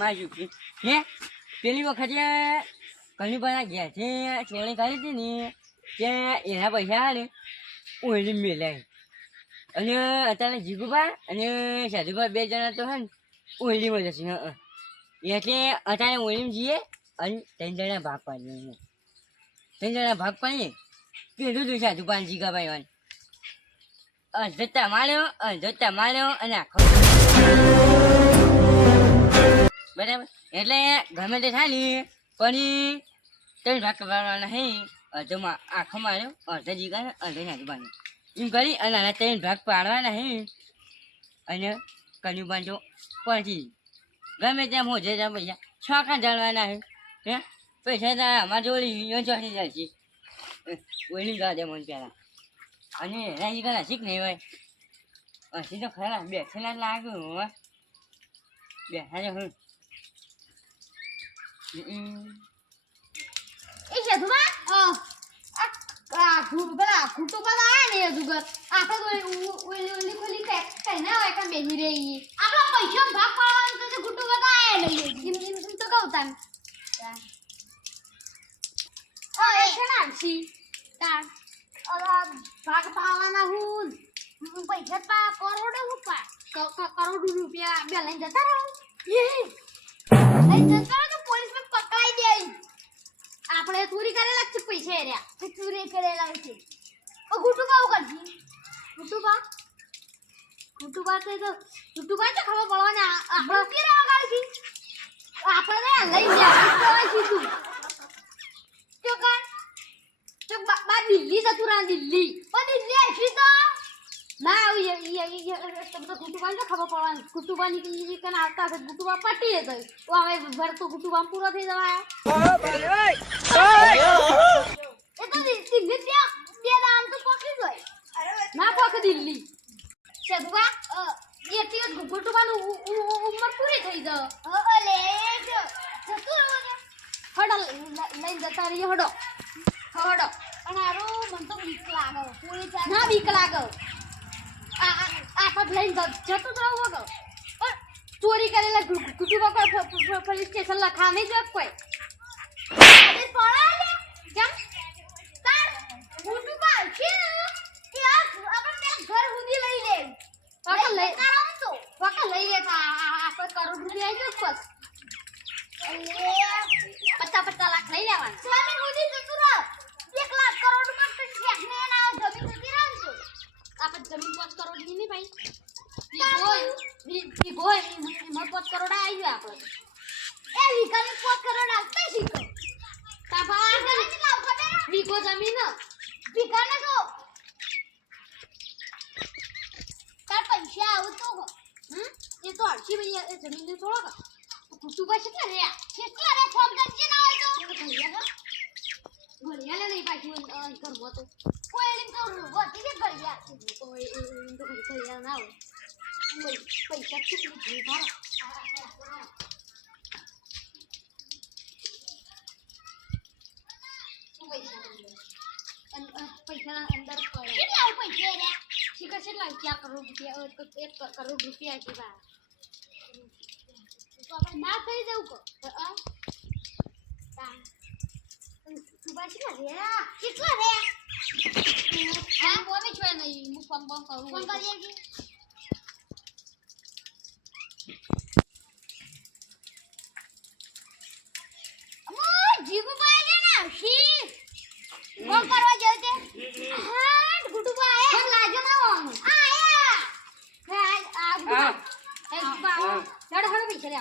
માજુ હે પેલી વખતે ઘણી બધા ગયા છે ચોરી કરી હતી ને કે એના પૈસા ને ઓઈલી મેલાય અને અત્યારે જીગુભા અને સાધુભા બે જણા તો હે ને ઓઈલીમાં જશે હા એટલે અત્યારે ઓઈલીમાં જઈએ અને 3 જણા ભાગ પાડીએ 3 જણા ભાગ પાડીએ પેલું તો સાધુભા જીગાભાઈ વાન અડધો માર્યો અને આખો બરાબર એટલે ગમે તે થાય ને પણ 3 ભાગ કરવાના નહીં અડધોમાં આખો માર્યો અડધો જીગા અડધો સાધુભાઈ એમ કરી અને આના 3 ભાગ પાડવાના હે અને કન્યુ બાંધો પહોંચી ગમે તેમ હોજે ત્યાં પૈસા છોકા જાણવાના હે પૈસા તો અમારા જોડી ચોટી જાય છે ઓઈલી જવા દે મને પહેલાં અને એના જીગા નસીક નહીં હોય હસી તો ખરા બેઠેલા લાગ્યું હવે બેઠા છે હું એ સાધુભા કુટુંબા આયા ને જુગર આપણે તો ઓલી ખોલી કઈ ના હોય કાં બેહી રહી આપણો પૈસા ભાગ પાડવાનો તો કુટુંબા આયા નહીં એમ તો કહું તાન એ છે ના છી તાન ભાગ પાડવાના હું પૈસા કરોડો રૂપિયા બે લઈને જતા રહો લઈને જતા રહો તો પોલીસ માં પકડાઈ દે આપણે ચોરી કરેલા છે પૈસા એર્યા ચોરી કરેલા છે ઓ ગુટુબા કરજી ગુટુબા તો ખબર પડવાના આપણે કેરા વગાડી આપણે લઈ જાય સીધું તો કાન તો બા દિલ્હી જતું રા દિલ્હી આશી તો ના આવી તમને ગુટુબા ને ખબર પડવાની ગુટુબા ની કન આવતા છે ગુટુબા પટી તો હવે ભર તો ગુટુબા પૂરો થઈ જવાય એ તો દિલ્હી ત્યાં બે નામ તો પકડી જાય ના પકડી દિલ્હી સદવા એથી ગુટુબાનું ઉંમર પૂરી થઈ જાય ઓલે હડો લઈ જતા રહી હડો અને આરો મન તો બીક લાગે પોલીસ ના બીક લાગે આ લઈને જતો જ રહો પણ ચોરી કરેલા ગુટુબા પોલીસ સ્ટેશન લખા નહીં જોત કોઈ કેમ તાર ગુટુબા છે કે આપણે ઘર સુધી લઈ લે પકડ લઈ લેતા આપણે કરોડ રૂપિયા જો બસ 50 લાખ લઈ લેવાના સ્વામી મોદી જતું રહો 1 લાખ કરોડ માં તો શેખ ને ના જમીન જતી રાખજો આપણે જમીન 5 કરોડ ની નહીં ભાઈ ઈ ગોય મત 5 કરોડ આવી ગયો આપણે એ વિકાને 5 કરોડ આપતા શીખો કાપા આગળ લાવ ખબર વિકો જમીન વિકાને તો તાર પૈસા આવું તો એ તો હરશી ભાઈ એ જમીન ને થોડો કુટુંબા કેટલા રે ફોન કરજે ના હોય તો ઘડિયાળે નહીં પાછું ઘરમાં તો કોઈ એમ તો વધી કે ઘડિયાળ કોઈ એમ તો ઘડિયાળ ના હોય પૈસા કેટલું જોઈએ પૈસા અંદર પડે કેટલા પૈસા રે શીખર કેટલા 4 કરોડ રૂપિયા 1 કરોડ રૂપિયા છે બા તો આપણે ના થઈ જવું કો સુબા કેટલા રે હા બોલે છો નહીં હું ફોન કરું ફોન કરીએ કે જીગુભાઈ છે ને શી ફોન કરવા ગયો છે હા ગુટુબા આયા લાજો ના આયા આ ગુટુબા હડ પૈસા લે